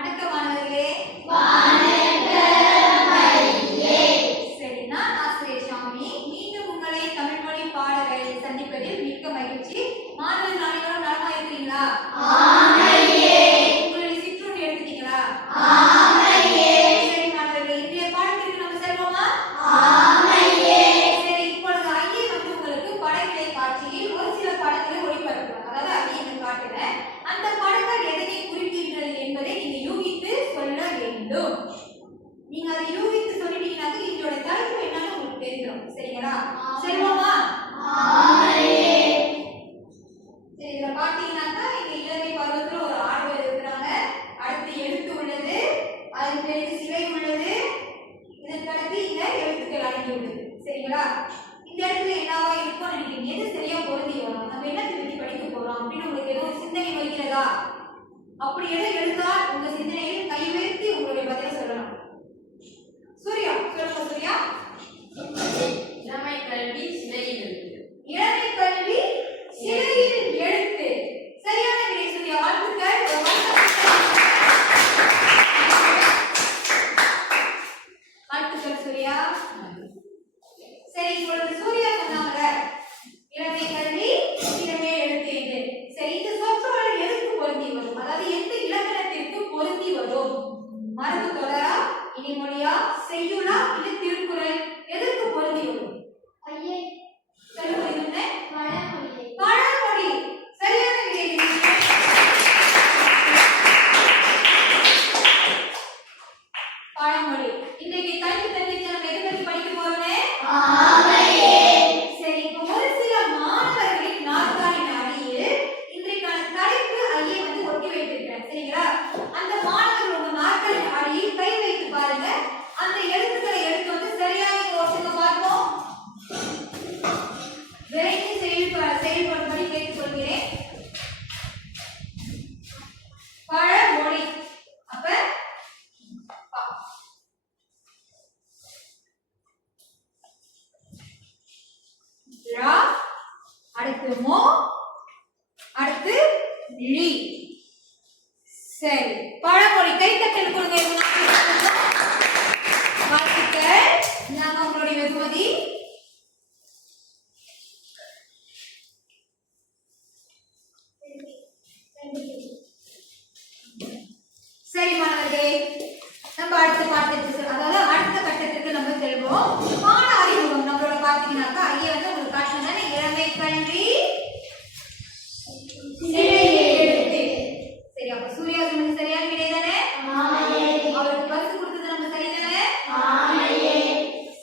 வணக்கம் மாணவர்களே. சரி, நான் ஆசிரியர் ஷாமினி. மீண்டும் உங்களை தமிழ் மொழி பாடங்களில் சந்திப்பதில் மிக்க மகிழ்ச்சி. மாணவர்கள் அனைவரும் நலமா இருக்கிறீங்களா? உங்களுடைய சிற்றுண்டி எடுத்துட்டீங்களா? சரி மாணவர்களே, இன்றைய பாடத்திற்கு நம்ம செல்வோமா? சரி, இப்பொழுது ஐயே உங்களுக்கு படங்களை காட்சியில் ஒரு சில படங்களை ஒளிபரப்புறோம். அதாவது ஐயே காட்டுறேன். அந்த படங்கள் எதனை குறிக்கின்றது என்பதை நீங்க யூகித்து சொல்ல வேண்டும். நீங்க அதை யூகித்து சொல்லிட்டீங்கன்னா இதோட தலைப்பு என்னன்னு உங்களுக்கு தெரியும். சரிங்களா? செல்வோமா? சரி, இத பாத்தீங்கன்னாக்கா இங்க இளமை பருவத்துல ஒரு ஆடவர் இருக்கிறாங்க. அடுத்து எழுத்து உள்ளது, அதுக்கு பிறகு சிலை உள்ளது, இதற்கடுத்து இங்க எழுத்துக்கள் அடங்கி உள்ளது. சரிங்களா? இந்த இடத்துல என்னவா இருக்கும் நினைக்கிறீங்க? எது சரியா பொருந்தி வரும்? நம்ம என்ன திருப்பி படிக்க போறோம் அப்படின்னு உங்களுக்கு ஏதோ சிந்தனை வைக்கிறதா? அப்படி எதை எழுதால் உங்க சிந்தனையில் கை உயர்த்தி உங்களுடைய பதிலை சொல்லலாம். சூர்யா, சொல்லுங்க சூர்யா. இளமை கல்வி சிலையில் எழுத்து. இளமை கல்வி சிலையில் எழுத்து. சரியான விடை சூர்யா. வாழ்த்துக்கள். வாழ்த்துக்கள் சூர்யா. சரி, இப்பொழுது சூர்யா சொன்னாங்க இளமை கல்வி சிலையே எழுத்து என்று. சரி, இந்த சொற்றொடர் எதற்கு பொருந்தி வரும்? அதாவது எந்த இலக்கணத்திற்கு பொருந்தி வரும்? மரபு தொடரா, இனிமொழியா, செய்யுளா, இல்ல திருக்குறள்? எதற்கு பொருந்தி வரும்? பழமொழி. சரியான விடை. பழமொழி. இன்றைக்கு தலைப்பு தெரிவிச்ச நம்ம எதை பத்தி படிக்க போறோமே? சரி, இப்போ ஒரு சில மாணவர்களின் நாற்காலியின் அடியில் இன்றைக்கான தலைப்பு ஐயே ஒட்டி வைத்திருக்கிறேன். சரிங்களா? அந்த மாணவர்கள் உங்க நாற்காலியின் அடியில் கை வைத்து பாருங்க. அந்த எழுத்துக்களை எடுத்து வந்து சரியாக யோசிக்க பார்ப்போம். விரைந்து செயல்படும்படி கேட்டுக்கொள்கிறேன். பழமொழி. அப்ப ரா, அடுத்து மோ, அடுத்து லி. சரி, பழமொழி. கை தட்டல் கொடுங்க. வாழ்த்துக்கள். நாம உங்களுடைய வெகுமதி. சரி மாணவர்களே, நம்ம அடுத்த பாடத்திற்கு அதாவது அடுத்த கட்டத்திற்கு நம்ம செல்வோம். பாட அறிமுகம். நம்மளோட பாத்தீங்கன்னாக்கா ஐயா உங்களுக்கு காட்டினதானே இளமை கல்வி சிலையில் எழுத்து. சரி, அப்ப சூர்யா சொன்னது சரியான விடை தானே? அவருக்கு பரிசு கொடுத்தது நம்ம சரிதானே?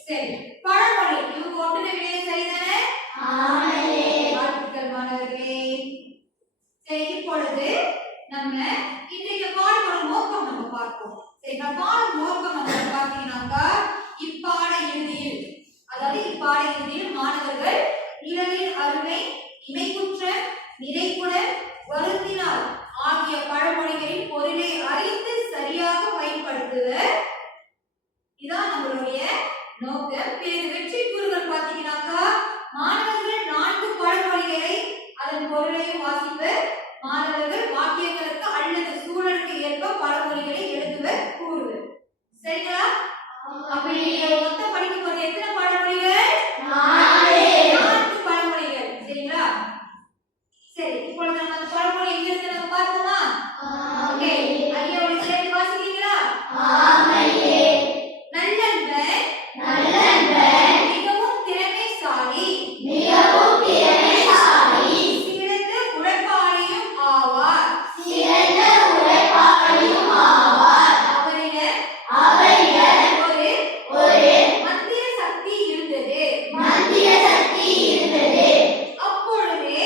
சரி, பழமொழி. இவங்க ஒட்டுன விடை சரிதானே? வாழ்த்துக்கள் மாணவர்களே. சரி, இப்பொழுது நம்ம இன்றைய பாடத்தோட நோக்கம் நம்ம பார்ப்போம். சரி, நம்ம பாடம் நோக்கம் நம்ம பார்த்தீங்கன்னாக்கா இப்பாட இறுதியில், அதாவது இப்பாட இறுதியில் மாணவர்கள் நிழலின் அருமை, இமைக்குற்றம், நிறைக்குடன், வருந்தினால் ஆகிய பழமொழிகளின் பொருளை அறிந்து சரியாக பயன்படுத்துவர். இதான் நம்மளுடைய நோக்கம். பிறகு வெற்றி கூறுகள் பார்த்தீங்கன்னாக்கா மாணவர்கள் 4 பழமொழிகளை அதன் பொருளையும் வாசிப்பர். மாணவர்கள் வாக்கியங்களுக்கு அல்லது சூழலுக்கு ஏற்ப பழமொழிகளை எழுதுவர், கூறுவர். சரிங்களா? அப்படி மொத்தம் படிக்க போறது எத்தனை பழமொழிகள்? 4 பழமொழிகள். சரிங்களா? சரி, இப்பொழுது நம்ம அந்த பழமொழி எங்க இருக்கு நம்ம பார்ப்போமா? ஓகே, ஐயோட சேர்த்து வாசிக்கிறீங்களா? நல்லன்பன் மிகவும் திறமைசாலி, சிறந்த உழைப்பாளியும் ஆவார். அவரிடம் ஒரு மந்திர சக்தி இருந்தது. அப்பொழுது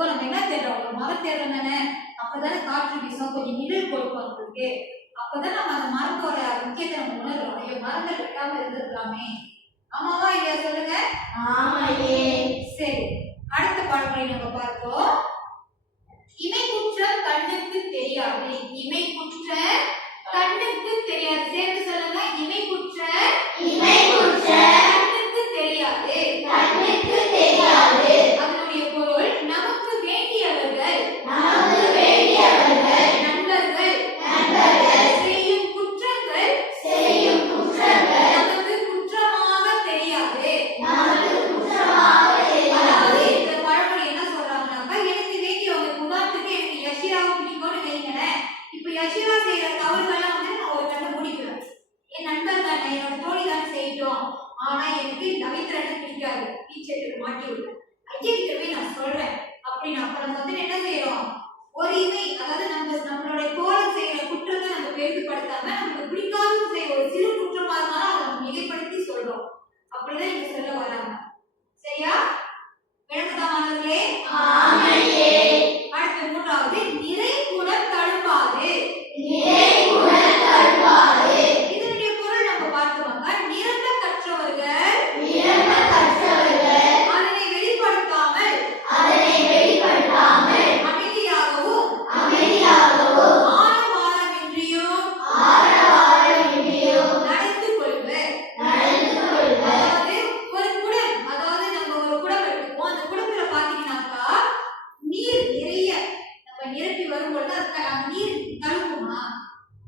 வளர்றதுக்கும் நம்ம என்ன தேடுறோம்? ஒரு மரம் தேடுறோம் தானே? அப்பதானே காற்று வீசும், கொஞ்சம் நிழல் கொடுக்கும் உங்களுக்கு. அப்பதான் நம்ம அந்த மரத்தோட முக்கியத்தை நம்ம உணர்றோம். ஐயோ மரங்கள் வெட்டாம இருந்திருக்கலாமே. ஆமாவா இல்லையா சொல்லுங்க? ஆமாயே. சரி, அடுத்த பாடமொழி நம்ம பார்ப்போம். இமை குற்றம் கண்ணுக்கு தெரியாது. இமை குற்றம் கண்ணுக்கு தெரியாது. சேர்ந்து சொல்லுங்க. இமை குற்றம் கண்ணுக்கு தெரியாது. அதனுடைய பொருள் நமக்கு வேண்டியவர்கள் நண்பர்கள் செய்யும் குற்றங்கள் நமக்கு குற்றமாக தெரியாது. அதாவது இந்த பழமொழி என்ன சொல்றாங்கன்னாக்கா, எனக்கு வேண்டியவங்க, உதாரணத்துக்கு எனக்கு யஷிராவை பிடிக்கும்னு வைங்களேன். இப்ப யஷிரா செய்யற தவறுகள்லாம் வந்து நான் ஒரு கண்டுபிடிக்கிறேன். என் நண்பர் தானே, என்னோட தோழி தானே செய்யட்டும். ஆனா எனக்கு நவித்திரனை பிடிக்காது, டீச்சருக்கு மாட்டி விடுறேன். ஐயக்கிட்ட போய் நான் சொல்றேன் அப்படின்னு. அப்ப நம்ம வந்து என்ன செய்யறோம்? ஒரு இமை, அதாவது நம்மளுடைய தோழர் செய்யற குற்றத்தை நம்ம பெரிதுபடுத்தாம நமக்கு பிடிக்காத செய்ய ஒரு சிறு குற்றமா இருந்தாலும் அதை நம்ம மிகைப்படுத்தி சொல்றோம். அப்படிதான் இங்க சொல்ல வராங்க. சரியா? விளங்குதா மாணவர்களே? அடுத்து மூன்றாவது, நிறை குணம் தழும்பாது. இதனுடைய பொருள் நம்ம பார்த்தோம்னா, நிரம்ப கற்றவர்கள் அதனை வெளிப்படுத்தாமல் அமைதியாகவும் ஆரவாரமின்றியும் நடந்து கொள்வர். அதாவது ஒரு குடம், அதாவது நம்ம ஒரு குடம் எடுத்துப்போம். அந்த குடத்துல பாத்தீங்கன்னாக்கா நீர் நிறைய நம்ம நிரப்பி வரும்பொழுது அந்த நீர் தழும்புமா?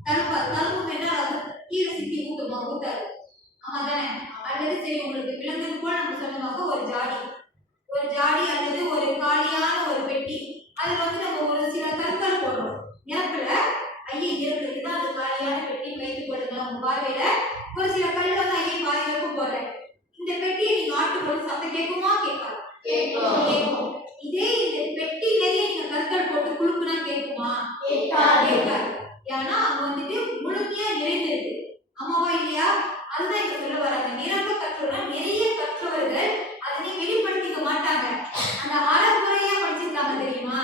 தழும்பாது. தழும்பும் என்ன? அது கீழே சிந்தி ஊதுமா? ஊத்தாது. ஆமா தானே? அல்லது சரி, உங்களுக்கு விளங்குது போல நம்ம சொன்னோம்னாக்கா ஒரு ஜாடி அல்லது ஒரு காலியான ஒரு பெட்டி, அதுல வந்து நம்ம ஒரு சில கற்கள் போடுறோம். நிரப்புல ஐயை நிரப்புறதுக்கு தான் அது காலியான பெட்டின்னு வைத்துக் கொள்ளுங்க. உங்க பார்வையில ஒரு சில கல் வந்து ஐயை பாதுகாப்பு போடுறேன். இந்த பெட்டியை நீங்க ஆட்டும்போது சத்தம் கேட்குமா? கேட்காது. கேட்கும். இதே இந்த பெட்டி நிறைய நீங்க கற்கள் போட்டு குழுக்குனா கேட்குமா? கேட்காது. ஏன்னா அங்க வந்துட்டு முழுமையா நிறைந்திருக்கு. ஆமாவா இல்லையா? அதுதான் இங்க சொல்ல வராங்க. நிரம்ப கற்றவர்கள், நிறைய கற்றவர்கள் அதனை வெளிப்படுத்திக்க மாட்டாங்க. அந்த அறகுறையா படிச்சிருக்காங்க தெரியுமா?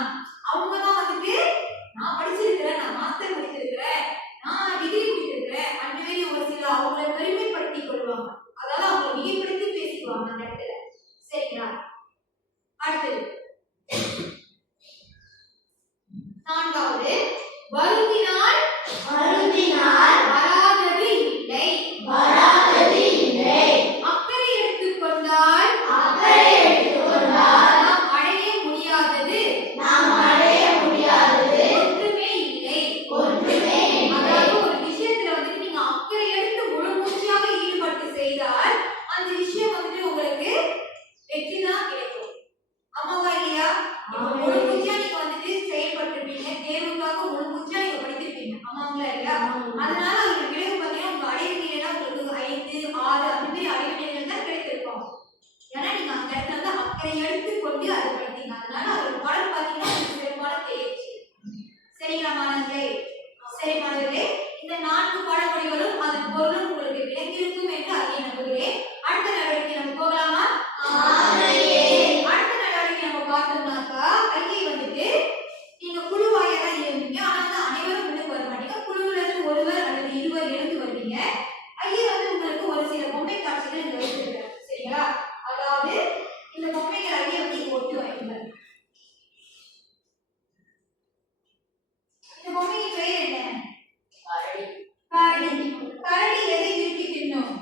அவங்கதான் வந்துட்டு நான் படிச்சிருக்கிறேன், நான் மாஸ்டர் முடிச்சிருக்கிறேன், நான் டிகிரி முடிச்சிருக்கிறேன், அந்த மாதிரி ஒரு சில அவங்களை பெருமைப்படுத்திக் கொள்வாங்க. அதாவது அவங்க மிகைப்படுத்தி பேசிக்குவாங்க அந்த இடத்துல. சரிங்களா? அடுத்தது நான்காவது, வருந்தினால் வராதது இல்லை. அக்கறை எடுத்துக் கொண்டால் நாம் அடைய முடியாதது ஒன்றுமே இல்லை. அதாவது ஒரு விஷயத்துல வந்துட்டு நீங்க அக்கறை எடுத்து முழு மூச்சியாக ஈடுபட்டு செய்தால் அந்த விஷயம் வந்துட்டு உங்களுக்கு வெற்றி தான் கிடைக்கும். ஆமாவா இல்லையா? இப்போ முழு மூச்சியா நீங்க வந்துட்டு செயல்பட்டிருப்பீங்க, தேர்வுக்காக முழு மூச்சியா நீங்க படித்திருப்பீங்க. ஆமாங்களா இல்லையா? அதனால ஒரு விளைவு பார்த்தீங்கன்னா உங்க அடைவு நிலையில உங்களுக்கு 5, 6 அந்த மாதிரி அடைவு நிலைகள் தான் கிடைத்திருக்கும். ஏன்னா நீங்க அந்த இடத்துல வந்து அக்கறை எடுத்து கொண்டு அதை படித்தீங்க. அதனால அதோட பாடம் பார்த்தீங்கன்னா உங்களுக்கு சிறப்பான தேர்ச்சி. சரிங்களா மாணவர்களே? சரி மாணவர்களே, இந்த 4 பாடமொழிகளும் அதன் பொருளும் உங்களுக்கு விளங்கியிருக்கும் என்று அறிய நம்புகிறேன். அடுத்த நடவடிக்கை நம்ம போகலாமா? அடுத்த நடவடிக்கை நம்ம பார்த்தோம்னாக்கா, ஐயை வந்துட்டு நீங்க குழுவாயா தான் இருந்தீங்க. ஆனா வந்து அனைவரும் முன்னுக்கு வர மாட்டீங்க. குழுவுல இருந்து ஒருவர் அல்லது இருவர் எழுந்து வருவீங்க. ஐயா வந்து உங்களுக்கு ஒரு சில பொம்மை காட்சிகள் இங்க வைத்திருக்கிறார். சரிங்களா? அதாவது இந்த பொம்மைகள் ஐயா வந்து இங்க ஒட்டி வைங்க. இந்த பொம்மையின் பெயர் என்ன? கரடி. கரடி எதை விரும்பி தின்னும்?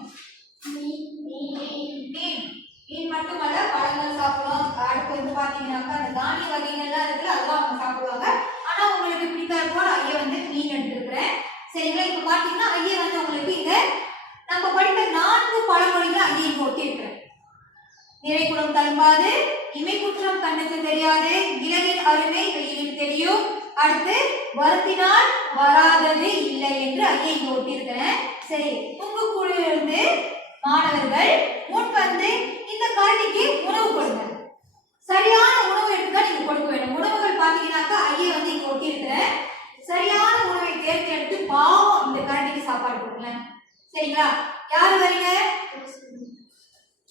மீன் மட்டுமல்ல, பழங்கள் சாப்பிடுவோம். அடுத்து வந்து பாத்தீங்கன்னாக்கா அந்த தானிய வகைகள்லாம் இருக்கு, அதெல்லாம் அவங்க சாப்பிடுவாங்க. ஆனா உங்களுக்கு பிடிக்காத போல ஐயா வந்து மீன் எடுத்துருக்கிறேன். சரிங்களா? இப்ப பாத்தீங்கன்னா ஐயா வந்து உங்களுக்கு இந்த நம்ம படித்த 4 பழமொழிகள் ஐயா இங்க ஒட்டி இருக்கிறேன். நிறை குணம் தழும்பாது, இமை குற்றம் கண்ணுக்கு தெரியாது, இளவின் அருமை வெயிலில் தெரியும், அடுத்து வருத்தினால் வராதது இல்லை என்று ஐயா இங்க ஒட்டியிருக்கிறேன். சரி, உங்க குழுவிலிருந்து மாணவர்கள் முன் வந்து இந்த கரடிக்கு உணவு கொடுங்க. சரியான உணவு எடுத்துதான் நீங்க கொடுக்க வேண்டும். உணவுகள் பாத்தீங்கன்னாக்கா ஐயா வந்து இங்க ஒட்டியிருக்கிறேன். சரியான உணவை தேர்ந்தெடுத்து பாவம் இந்த கரடிக்கு சாப்பாடு கொடுங்க. சரிங்களா? யாரு வரீங்க?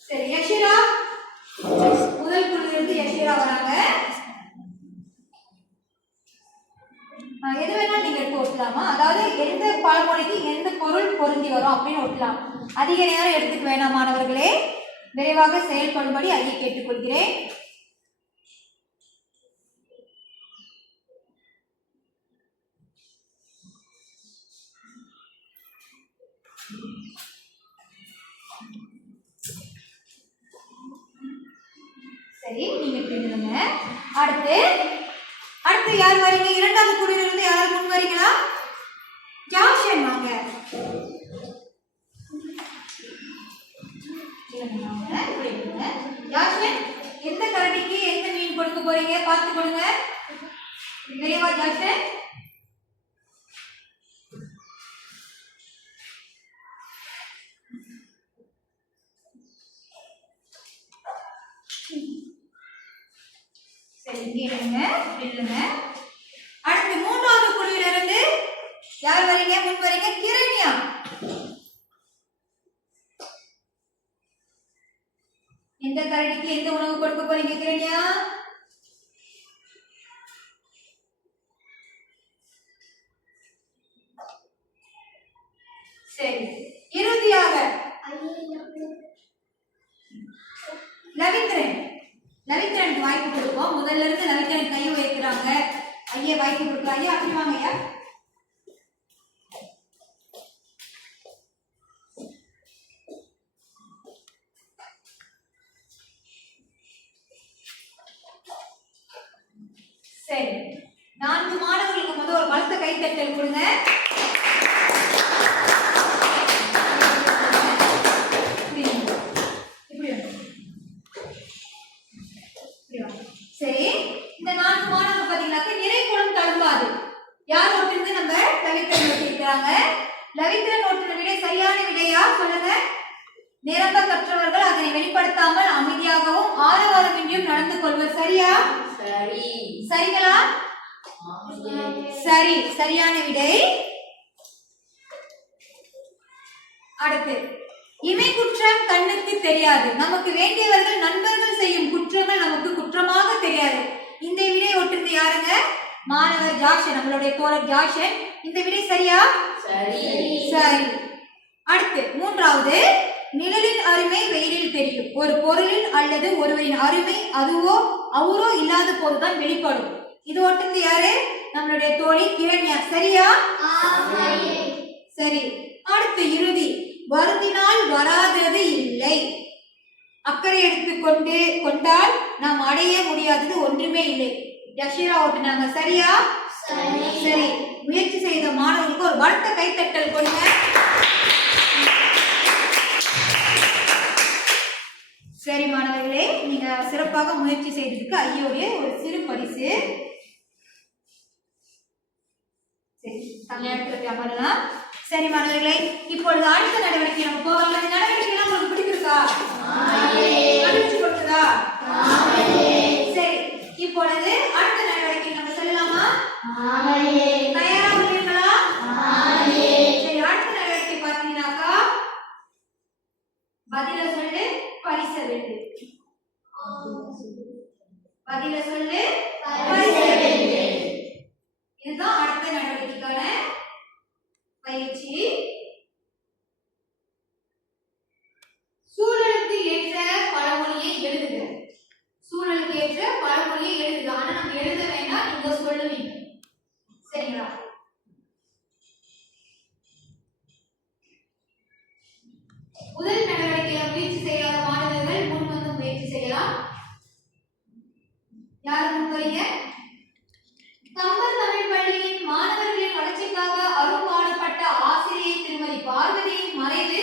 சரி, யஷிரா முதல் குழுவிலிருந்து யஷிரா வராங்க. எது வேணாலும் நீங்க எடுத்து ஒட்டலாமா? அதாவது எந்த பழமொழிக்கு எந்த பொருள் பொருந்தி வரும் அப்படின்னு ஒட்டலாம். அதிக நேரம் எடுத்துக்க வேணாம் மாணவர்களே, விரைவாக செயல்படும்படி அதை கேட்டுக்கொள்கிறேன். சரி, நீங்க எழுதுங்க. அடுத்து யார் வரீங்க? இரண்டாவது குழுவிலிருந்து யாராவது முன் வரீங்களா? ஜாஷன் வாங்க. ஜாஷன், எந்த கரடிக்கு எந்த மீன் கொடுக்க போறீங்க? பார்த்து கொடுங்க. விரைவா ஜாஷன். சரி, இங்க எழுதுங்க. அடுத்து மூன்றாவது குழுவிலிருந்து யார் வரீங்க? முன் வரீங்க. கிரண்யா. எந்த கரடிக்கு எந்த உணவு கொடுக்க போறீங்க கிரண்யா? சரி, இறுதியாக லவித்ரனுக்கு வாய்ப்பு கொடுப்போம். முதல்ல இருந்து லவித்ரன் கையை உயர்த்துறாங்க. ஐயா வாய்ப்பு கொடுக்குறாங்க. ஐயா அப்படி வாங்க ஐயா. சரி, 4 மாணவர்களுக்கு முதல் ஒரு பலத்த கைத்தட்டல் கொடுங்க. சரி, இந்த 4 மாணவர்கள் பாத்தீங்கன்னாக்க நிறைகுளம் தழும்பாது. யார் ஓட்டுறது? நம்ம லவித்ரன் ஓட்டிருக்காங்க. லவித்ரன் ஓட்டுன விடை சரியான விடையா சொல்லுங்க. நிரம்ப கற்றவர்கள் அதனை வெளிப்படுத்தாமல் அமைதியாகவும் ஆரவாரமின்றியும் நடந்து கொள்வர். சரியா? சரி. சரிங்களா? சரி, சரியான விடை. அடுத்து, இமை குற்றம் கண்ணுக்கு தெரியாது. நமக்கு வேண்டியவர்கள் நண்பர்கள் செய்யும் குற்றங்கள் நமக்கு குற்றமாக தெரியாது. இந்த விடை ஒட்டுறது யாருங்க? மாணவர் ஜாஷன், நம்மளுடைய தோழர் ஜாஷன். இந்த விடை சரியா? சரி. சரி. அடுத்து மூன்றாவது, நிழலின் அருமை வெயிலில் தெரியும். ஒரு பொருளின் அல்லது ஒருவரின் அருமை அதுவோ அவரோ இல்லாத போதுதான் வெளிப்படும். இது ஒட்டுறது யாரு? நம்மளுடைய தோழி கிரண்யா. சரியா? சரி. அடுத்து இறுதி, வருந்தினால் வராதது இல்லை. அக்கறை எடுத்து கொண்டால் நாம் அடைய முடியாதது ஒன்றுமே இல்லை. யஷிரா ஓட்டுனாங்க. சரியா? சரி. முயற்சி செய்த மாணவர்களுக்கு ஒரு பலத்த கைத்தட்டல் கொடுங்க. சரி மாணவர்களே, நீங்க சிறப்பாக முயற்சி செய்ததுக்கு ஐயோடைய ஒரு சிறு பரிசு. சரி, தமிழகத்துல அமரலாம். சரி மாணவர்களே, இப்பொழுது அடுத்த நடவடிக்கை நம்ம போகலாம். இந்த நடவடிக்கை உங்களுக்கு பிடிச்சிருக்கா? மகிழ்ச்சி கொடுக்குதா? சரி, இப்பொழுது அடுத்த நடவடிக்கை நம்ம செல்லலாமா? தயாரா உள்ளீர்களா? சரி, அடுத்த நடவடிக்கை பார்த்தீங்கன்னாக்கா பதில சொல்லு பரிச வெல்லு. பதில சொல்லு பரிச வெல்லு. இதுதான் அடுத்த நடவடிக்கைக்கான பயிற்சி. சூழலுக்கு ஏற்ற பழமொழியை எழுதுக. சூழலுக்கு ஏற்ற பழமொழியை எழுதுக. ஆனா நம்ம எழுத வேண்டாம், நீங்க சொல்லுவீங்க. சரிங்களா? முதல் நடவடிக்கையில முயற்சி செய்யாத மாணவர்கள் முன் வந்து முயற்சி செய்யலாம். யார் முன் வரீங்க? கம்பர் தமிழ் பள்ளியின் மாணவர்களின் வளர்ச்சிக்காக அரும்பாடுபட்ட ஆசிரியை திருமதி பார்வதியின் மறைவு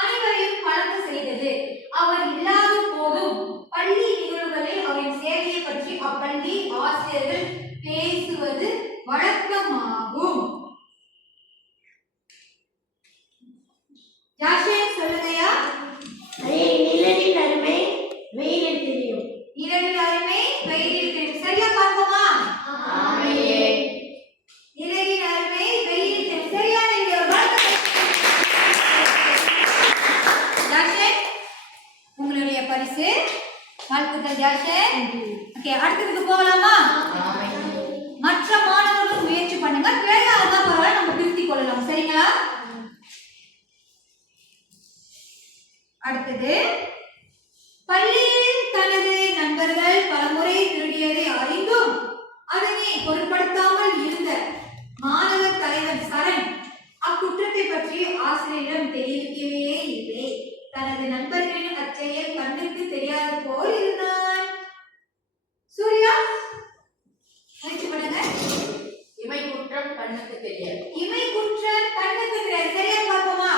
அனைவரையும் கலந்து செய்தது. அவர் இல்லாத போதும் பள்ளி நிகழ்வுகளில் அவரின் சேவையை பற்றி அப்பள்ளி ஆசிரியர்கள் பேசுவது வழக்கமாகும். ஜாஷன் சொல்லுங்கயா. நிழலின் அருமை வெயிலில் தெரியும். நிழலின் அருமை வெயிலில் தெரியும். சரியா பார்ப்போமா? நிழலின் அருமை வெயிலில் தெரியும். சரியான ஜாஷன், உங்களுடைய பரிசு. வாழ்த்துக்கள் ஜாஷன். ஓகே, அடுத்ததுக்கு போகலாமா? மற்ற மாணவர்களும் முயற்சி பண்ணுங்க. நம்ம கிடையாதுதான் பரவாயில்ல, நம்ம திருத்திக் கொள்ளலாம். சரிங்களா? அடுத்தது, பள்ளியில் தனது நண்பர்கள் பலமுறை திருடியதை அறிந்தும் அதனை பொருட்படுத்தாமல் இருந்த மாணவர் தலைவர் சரண் அக்குற்றத்தை பற்றி ஆசிரியரிடம் தெரிவிக்கவே இல்லை. தனது நண்பர்களின் அச்செயல் கண்ணுக்கு தெரியாத போல் இருந்தான். சூர்யா, முயற்சி பண்ணுங்க. இமை குற்றம் கண்ணுக்கு தெரியாது. இமை குற்றம் கண்ணுக்கு தெரியாது. சரியா பார்ப்போமா?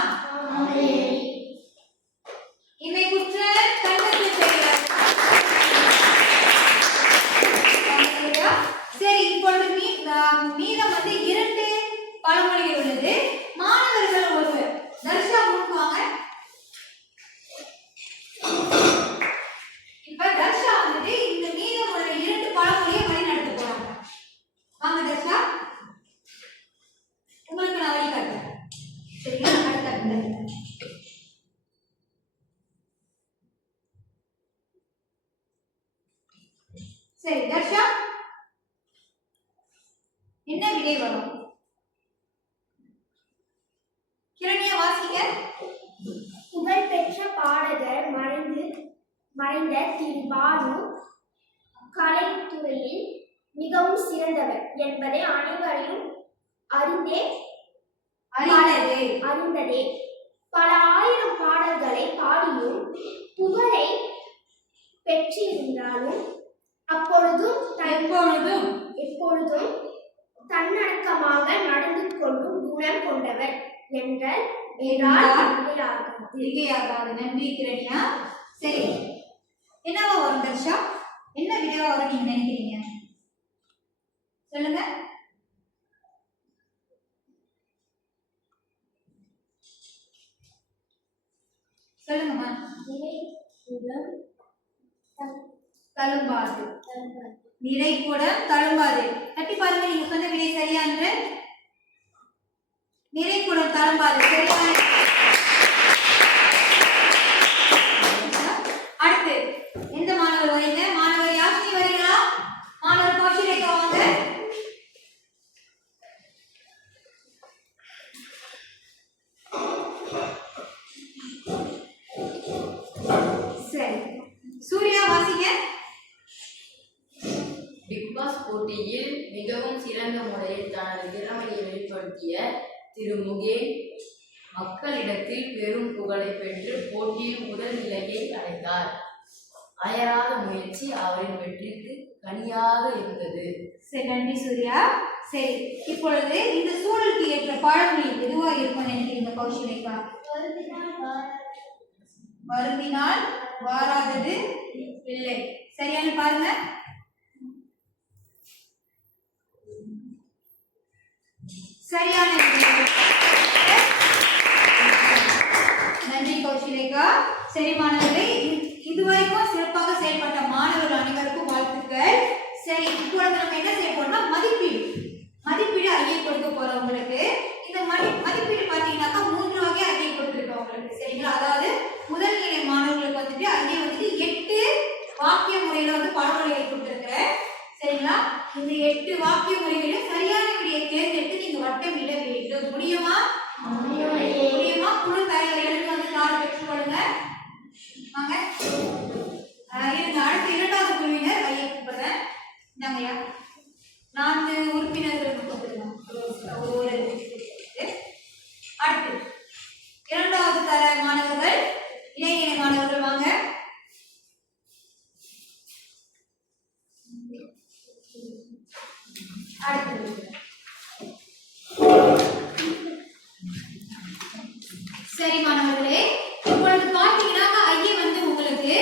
இமை குற்றம் கண்ணுக்கு தெரியாது. சரி, இப்பொழுது மீதம் வந்து 2 பழமொழிகள் உள்ளது. மாணவர்கள் ஒருவர் தர்ஷா முன்வாங்க. இப்ப தர்ஷா வந்து இந்த மீதம் உள்ள 2 பழமொழியை வழிநடத்த போறாங்க. வாங்க தர்ஷா, உங்களுக்கு நான் வழிகாட்டுறேன். சரியா? அடுத்த சரி தர்ஷா, என்ன விடை வரும்? கிரண்யா வாசிங்க. புகழ்பெற்ற பாடகர் மறைந்த திரு பானு கலைத்துறையில் மிகவும் சிறந்தவர் என்பதை அனைவரையும் அறிந்ததே. பல ஆயிரம் பாடல்களை பாடியும் புகழை பெற்றிருந்தாலும் எப்பொழுதும் தன்னடக்கமாக நடந்து கொள்ளும் குணம் கொண்டவர் என்றால் மிகையாகாது. நன்றி கிரண்யா. சரி, என்னவா வரும் தர்ஷா? என்ன விடைவா வரும் நீங்க நினைக்கிறீங்க? சொல்லுங்க. சொல்லுங்கம்மா. தழும்பாது. நிறை கூட தழும்பாது. தட்டி பாருங்க, நீங்க சொன்ன விடை சரியா என்று. நிறை கூட தழும்பாது. சரியான. அடுத்து எந்த மாணவர் வரீங்க? மாணவர் யாஷினி வரீங்களா? மாணவர் கௌஷிலேகா வாங்க. சரி, சூர்யா வாசிங்க. பிக் பாஸ் போட்டியில் மிகவும் சிறந்த முறையில் தனது திறமையை வெளிப்படுத்திய திரு முகேன் மக்களிடத்தில் பெரும் புகழை பெற்று போட்டியில் முதல் நிலையை அடைந்தார். அயராத முயற்சி அவரின் வெற்றிக்கு கனியாக இருந்தது. சரி, நன்றி சூர்யா. சரி, இப்பொழுது இந்த சூழலுக்கு ஏற்ற பழமொழி எதுவாக இருக்கும்னு நினைக்கிறீங்க கௌஷிலேகா? வருந்தினால் வாராதது இல்லை. சரியான பாருங்க. சரியான. நன்றி கௌஷிலேகா. சரி மாணவர்களே, இதுவரைக்கும் சிறப்பாக செயல்பட்ட மாணவர்கள் அனைவருக்கும் வாழ்த்துக்கள். சரி, இப்பொழுது நம்ம என்ன செய்ய போறோம்னா மதிப்பீடு ஐயை கொடுக்க போறோம் உங்களுக்கு. இந்த மதிப்பீடு பாத்தீங்கன்னாக்கா 3 வகை ஐயை கொடுத்துருக்கோம் உங்களுக்கு. சரிங்களா? அதாவது முதல் நிலை மாணவர்களுக்கு வந்துட்டு ஐயை வந்துட்டு 8 வாக்கிய முறையில வந்து பழமொழிகளை கொடுத்துருக்கிறேன். சரிங்களா? இந்த 8 வாக்கிய முறைகளையும் சரியான விடையை தேர்ந்தெடுத்து நீங்க வட்டமிட வேண்டும். முடியுமா? குழு தலைவர் எழுந்து வந்து நாடு பெற்றுக்கொள்ளுங்க. வாங்க. இருங்க, அடுத்து 2வது குழுவினர் ஐயா கூப்பிடுறேன். இந்தாங்கய்யா, 4 உறுப்பினர்களுக்கு கொடுத்துருக்கோம். அடுத்து 2வது தர மாணவர்கள், இடைநிலை மாணவர்கள் வாங்க. அடுத்து சரி மாணவர்களே, இப்பொழுது பார்த்தீங்கன்னா ஐயா வந்து உங்களுக்கு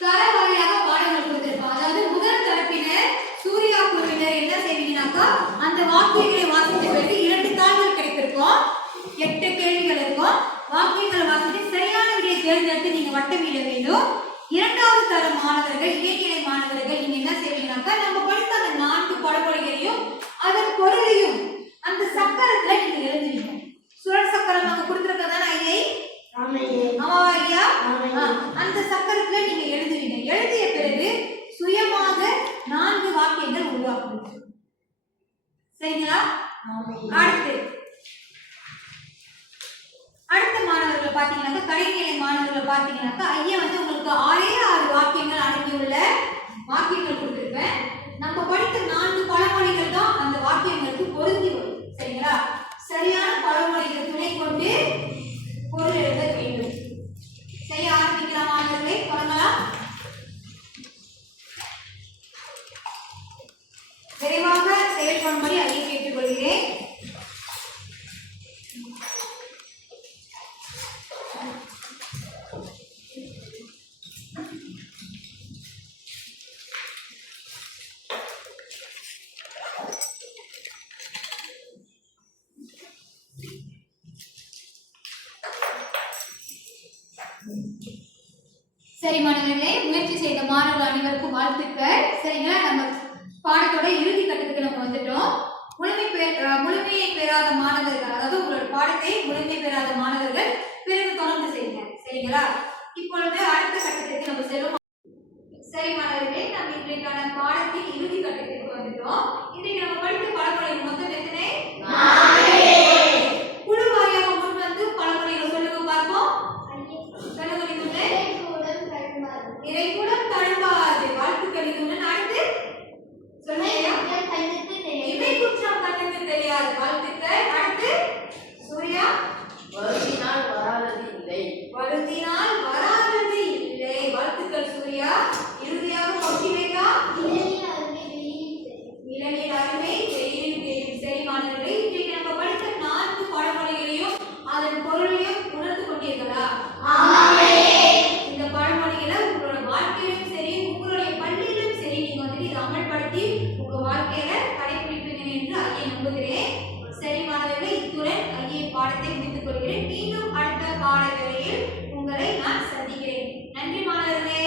தர வாரியாக பாடங்கள் கொடுத்திருப்பாங்க. அதாவது முதல் தரப்பினர் சூர்யா குழுவினர் என்ன செய்வீங்கன்னாக்கா அந்த வாக்கியங்களை வாசித்த பிறகு 2 தாள்கள் கிடைத்திருக்கும். 8 கேள்விகள் இருக்கும். வாக்கியங்களை வாசித்து சரியான விடையை தேர்ந்தெடுத்து நீங்க வட்டமிட வேண்டும். 2வது தர மாணவர்கள், இடைநிலை மாணவர்கள், நீங்க என்ன செய்வீங்கன்னாக்கா நம்ம படித்த அந்த 4 பழமொழிகளையும் அதன் பொருளையும் அந்த சக்கரத்துல நீங்க எழுதுவீங்க. சுழல் சக்கரம் நாங்க கொடுத்திருக்கதான ஐயை? ஆமாவா ஐயா? அந்த சக்கரத்துல நீங்க எழுதுவீங்க. எழுதிய பிறகு சுயமாக 4 வாக்கியங்கள் உருவாக்குவீங்க. சரிங்களா? அடுத்த மாணவர்களை பார்த்தீங்கன்னாக்கா கடைநிலை மாணவர்களை பார்த்தீங்கன்னாக்கா ஐயா வந்து உங்களுக்கு 6 வாக்கியங்கள் அடங்கியுள்ள வாக்கியங்கள் கொடுத்துருப்பேன். நம்ம படித்த 4 பழமொழிகள் தான் அந்த வாக்கியங்களுக்கு பொருந்தி வரும். சரிங்களா? சரியான பழமொழிகள் துணை கொண்டு பொருள் எழுத வேண்டும். செய்ய ஆரம்பிக்கலாம் மாணவர்களை, தொடங்கலாம். விரைவாக செயல்படும்படி அதை கேட்டுக்கொள்கிறேன். சரி மாணவர்களே, முயற்சி செய்த மாணவர்கள் அனைவருக்கும் வாழ்த்துக்கள். சரிங்களா? நம்ம பாடத்தோட இறுதி கட்டத்துக்கு நம்ம வந்துட்டோம். முழுமையை பெறாத மாணவர்கள், அதாவது உங்களோட பாடத்தை முழுமை பெறாத மாணவர்கள் பிறகு தொடர்ந்து செய்யுங்க. சரிங்களா? இப்பொழுது அடுத்த கட்டத்துக்கு நம்ம செல்வோம். சரி மாணவர்களே, நம்ம இன்றைக்கான பாடத்தின் இறுதி கட்டத்துக்கு வந்துட்டோம். இன்றைக்கு நம்ம படித்த பழமொழிகள் மொத்தம் எத்தனை? குழு வாரியாக முன் வந்து பழமொழிகள் சொல்லுங்க பார்ப்போம். நிறைகுடம் தழும்பாது. வாழ்த்துக்கள். இதுன்னு அடுத்து சொல்லுங்க. இமை குற்றம் கண்ணுக்கு தெரியாது. வாழ்த்துக்கள். அடுத்து சூர்யா. வருந்தினால் வராதது இல்லை. வருந்தினால் வராதது இல்லை. வாழ்த்துக்கள் சூர்யா. இறுதியாக ஒற்றிமைக்கா. இளநீர் அருமை வெயிலில் தெரியும். சரி மாணவர்களே, இன்றைக்கு நம்ம படித்த 4 பழமொழிகளையும் அதன் பொருளையும் உணர்ந்து கொண்டீர்களா? இந்த பழமொழிகளை உங்களோட வாழ்க்கையிலும் சரி, உங்களுடைய பள்ளியிலும் சரி, நீங்க வந்து இதை அமல்படுத்தி உங்க வாழ்க்கையில கடைபிடிப்பீங்க என்று ஐயை நம்புகிறேன். சரி மாணவர்களே, இத்துடன் ஐயை பாடத்தை முடித்துக் கொள்கிறேன். மீண்டும் அடுத்த பாட வேளையில் உங்களை நான் சந்திக்கிறேன். நன்றி மாணவர்களே.